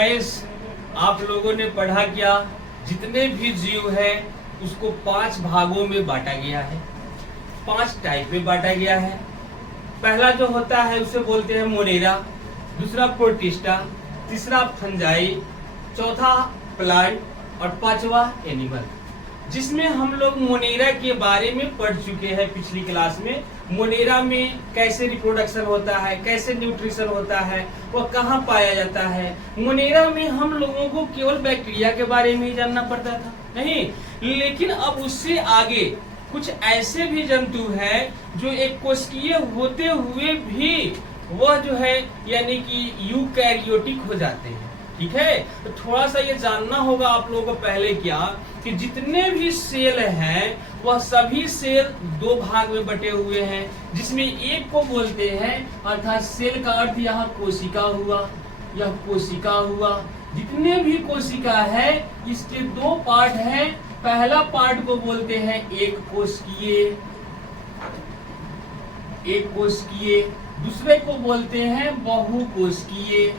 Guys, आप लोगों ने पढ़ा क्या? जितने भी जीव है उसको 5 भागों में बांटा गया है, 5 टाइप में बांटा गया है। पहला जो होता है उसे बोलते हैं मोनेरा, दूसरा प्रोटिस्टा, तीसरा फंजाई, चौथा प्लांट और पांचवा एनिमल। जिसमें हम लोग मोनेरा के बारे में पढ़ चुके हैं पिछली क्लास में। मोनेरा में कैसे रिप्रोडक्शन होता है, कैसे न्यूट्रिशन होता है, वह कहाँ पाया जाता है। मोनेरा में हम लोगों को केवल बैक्टीरिया के बारे में ही जानना पड़ता था, नहीं, लेकिन अब उससे आगे कुछ ऐसे भी जंतु हैं जो एक कोशिकीय होते हुए भी वह जो है यानी कि यूकैरियोटिक हो जाते हैं। ठीक है, तो थोड़ा सा ये जानना होगा आप लोगों को पहले क्या कि जितने भी सेल हैं वह सभी सेल 2 भाग में बटे हुए हैं, जिसमें एक को बोलते हैं अर्थात सेल का अर्थ यहाँ कोशिका हुआ, यह कोशिका हुआ। जितने भी कोशिका है इसके 2 पार्ट हैं। पहला पार्ट को बोलते हैं एक कोशिकीय, दूसरे को बोलते हैं बहुकोशिकीय।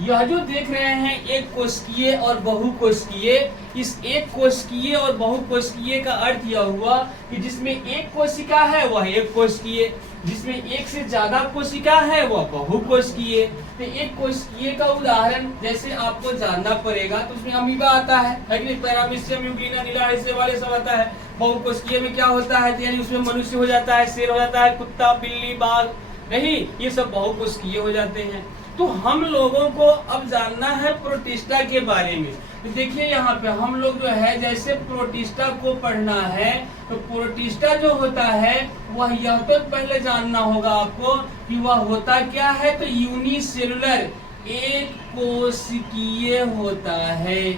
यह जो देख रहे हैं एक कोशिकीय और बहुकोशिकीय, इस एक कोशिकीय और बहुकोशिकीय का अर्थ यह हुआ कि जिसमें एक कोशिका है वह एक कोशिकीय, जिसमें एक से ज्यादा कोशिका है वह बहुकोशिकीय। तो एक कोशिकीय का उदाहरण जैसे आपको जानना पड़ेगा तो उसमें अमीबा आता है कि नहीं, पैरामीशियम, यूग्लिना, नीला हिस्से वाले सब आता है। बहुकोशिकीय में क्या होता है, यानी उसमें मनुष्य हो जाता है, शेर हो जाता है, कुत्ता, बिल्ली, बाघ, नहीं, ये सब बहुकोशिकीय हो जाते हैं। तो हम लोगों को अब जानना है प्रोटिस्टा के बारे में। तो देखिए यहाँ पे हम लोग जो है जैसे प्रोटिस्टा को पढ़ना है तो प्रोटिस्टा जो होता है वह यह तो पहले जानना होगा आपको कि वह होता क्या है। तो यूनिसेलुलर, एक कोशिकीय होता है।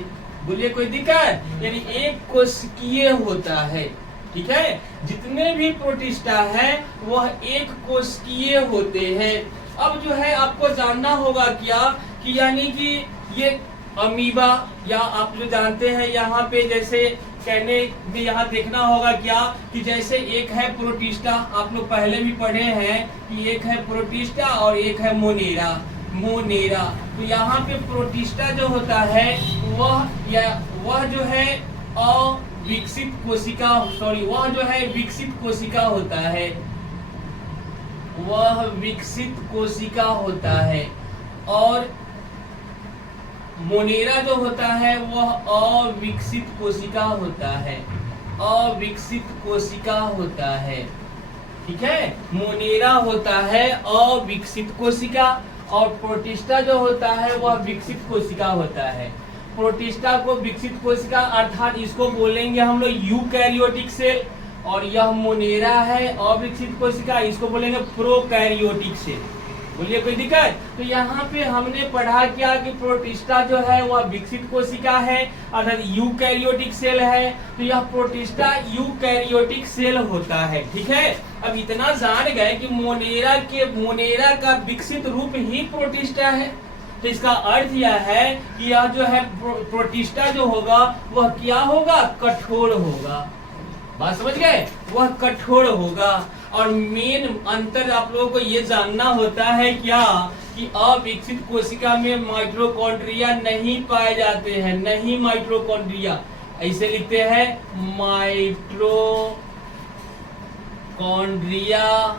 बोलिए कोई दिक्कत? यानी एक कोशिकीय होता है। ठीक है, जितने भी प्रोटिस्टा है वह एक कोशिकीय होते हैं। अब जो है आपको जानना होगा क्या कि यानी कि ये अमीबा, या आप जो जानते हैं यहाँ पे जैसे कहने भी यहाँ देखना होगा क्या कि जैसे एक है प्रोटिस्टा, आप लोग पहले भी पढ़े हैं कि एक है प्रोटिस्टा और एक है मोनेरा। तो यहाँ पे प्रोटिस्टा जो होता है वह जो है विकसित कोशिका होता है, वह विकसित कोशिका होता है। और मोनेरा जो होता है वह अविकसित कोशिका होता है। ठीक है, मोनेरा होता है अविकसित कोशिका और प्रोटिस्टा जो होता है वह विकसित कोशिका होता है। प्रोटिस्टा को विकसित कोशिका अर्थात इसको बोलेंगे हम लोग यूकैरियोटिक सेल, और यह मोनेरा है अविकसित कोशिका, इसको बोलेंगे प्रोकैरियोटिक सेल। बोलिए कोई दिक्कत? तो यहाँ पे हमने पढ़ा क्या कि प्रोटिस्टा जो है वह विकसित कोशिका है अर्थात यूकैरियोटिक सेल है। तो यह प्रोटिस्टा यूकैरियोटिक सेल होता है। ठीक है, अब इतना जान गए कि मोनेरा का विकसित रूप ही प्रोटिस्टा है। तो इसका अर्थ यह है कि यह जो है प्रोटिस्टा जो होगा वह क्या होगा, कठोर होगा। बात समझ गए? वह कठोर होगा। और मेन अंतर आप लोगों को ये जानना होता है क्या कि अविकसित कोशिका में माइटोकॉन्ड्रिया नहीं पाए जाते हैं, नहीं माइटोकॉन्ड्रिया, ऐसे लिखते हैं माइटोकॉन्ड्रिया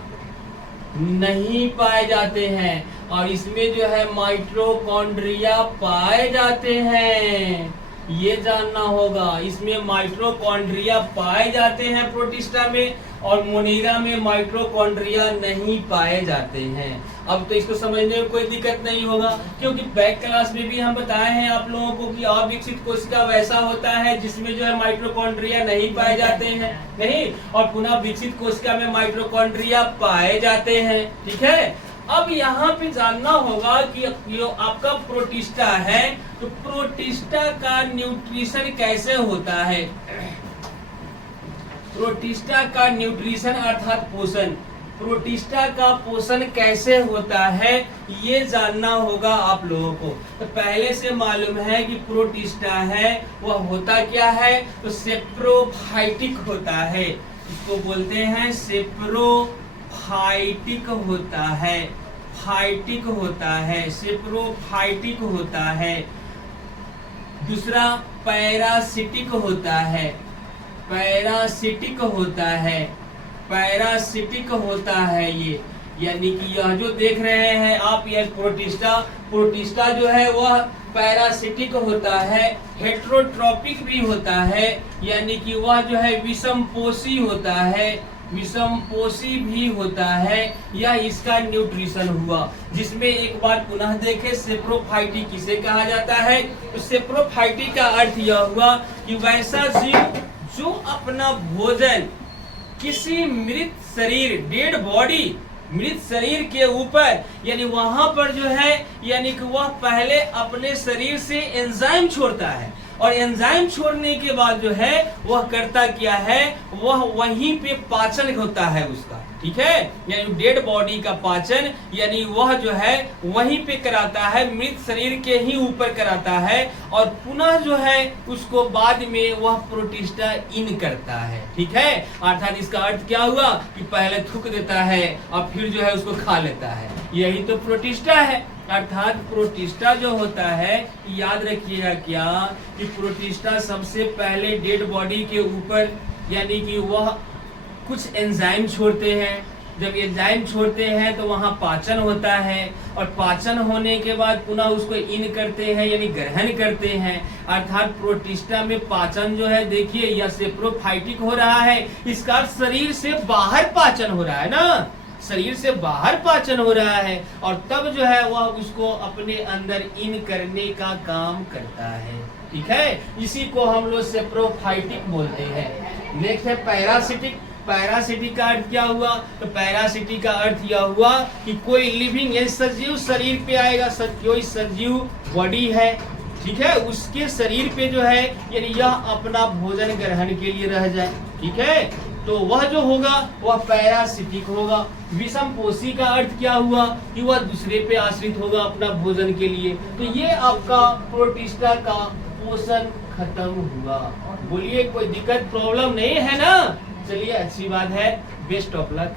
नहीं पाए जाते हैं, और इसमें जो है माइटोकॉन्ड्रिया पाए जाते हैं। ये जानना होगा, इसमें माइटोकॉन्ड्रिया पाए जाते हैं प्रोटिस्टा में, और मोनेरा में माइटोकॉन्ड्रिया नहीं पाए जाते हैं। अब तो इसको समझने में कोई दिक्कत नहीं होगा, क्योंकि बैक क्लास में भी हम बताए हैं आप लोगों को कि अविकसित कोशिका वैसा होता है जिसमें जो है माइटोकॉन्ड्रिया नहीं पाए जाते हैं, नहीं, और पुनः विकसित कोशिका में माइटोकॉन्ड्रिया पाए जाते हैं। ठीक है, अब यहाँ पे जानना होगा कि जो आपका प्रोटिस्टा है तो प्रोटिस्टा का न्यूट्रिशन कैसे होता है। प्रोटिस्टा का न्यूट्रिशन अर्थात पोषण, प्रोटिस्टा का पोषण कैसे होता है ये जानना होगा आप लोगों को। तो पहले से मालूम है कि प्रोटिस्टा है वह होता क्या है, तो सेप्रोफाइटिक होता है, इसको बोलते हैं सेप्रोफाइटिक होता है। सेप्रोफाइटिक होता है, सेप्रोफाइटिक होता है। दूसरा पैरासिटिक होता है, पैरासिटिक होता है, पैरासिटिक होता है ये। यानी कि यह जो देख रहे हैं आप, यह प्रोटिस्टा, प्रोटिस्टा जो है वह पैरासिटिक होता है। हेट्रोट्रॉपिक भी होता है, यानी कि वह जो है विषमपोषी होता है, विषमपोषी भी होता है। या इसका न्यूट्रिशन हुआ, जिसमें एक बार पुनः देखें सेप्रोफाइटिक किसे कहा जाता है। तो सेप्रोफाइटिक का अर्थ यह हुआ कि वैसा जीव जो अपना भोजन किसी मृत शरीर, डेड बॉडी, मृत शरीर के ऊपर, यानी वहां पर जो है, यानी कि वह पहले अपने शरीर से एंजाइम छोड़ता है, और एंजाइम छोड़ने के बाद जो है वह करता क्या है, वह वहीं पे पाचन होता है उसका, ठीक है। यानी डेड बॉडी का पाचन, यानी वह जो है वहीं पे कराता है, मृत शरीर के ही ऊपर कराता है, और पुनः जो है उसको बाद में वह प्रोटिस्टा इन करता है, ठीक है। अर्थात इसका अर्थ क्या हुआ कि पहले थूक देता है और फिर जो है उसको खा लेता है, यही तो प्रोटिस्टा है। अर्थात प्रोटिस्टा जो होता है, याद रखिएगा क्या कि प्रोटिस्टा सबसे पहले डेड बॉडी के ऊपर, यानी कि वह कुछ एंजाइम छोड़ते हैं। जब एंजाइम छोड़ते हैं तो वहां पाचन होता है, और पाचन होने के बाद पुनः उसको इन करते हैं, यानी ग्रहण करते हैं। अर्थात प्रोटिस्टा में पाचन जो है, देखिए यह सेप्रोफाइटिक हो रहा है, इसका शरीर से बाहर पाचन हो रहा है ना, शरीर से बाहर पाचन हो रहा है, और तब जो है वह उसको अपने अंदर इन करने का काम करता है, ठीक है। इसी को हम लोग सेप्रोफाइटिक बोलते हैं। नेक्स्ट है पैरासिटिक। पैरासिटिक का अर्थ क्या हुआ, तो पैरासिटिक का अर्थ यह हुआ कि कोई लिविंग यानी सजीव शरीर पे आएगा, कोई सजीव बॉडी है, ठीक है, उसके शरीर पे जो है, यानी यह अपना भोजन ग्रहण के लिए रह जाए, ठीक है, तो वह जो होगा वह पैरासिटिक होगा। विषमपोषी का अर्थ क्या हुआ कि वह दूसरे पे आश्रित होगा अपना भोजन के लिए। तो ये आपका प्रोटिस्टा का पोषण खत्म हुआ। बोलिए कोई दिक्कत प्रॉब्लम नहीं है ना। चलिए अच्छी बात है, बेस्ट ऑफ लक।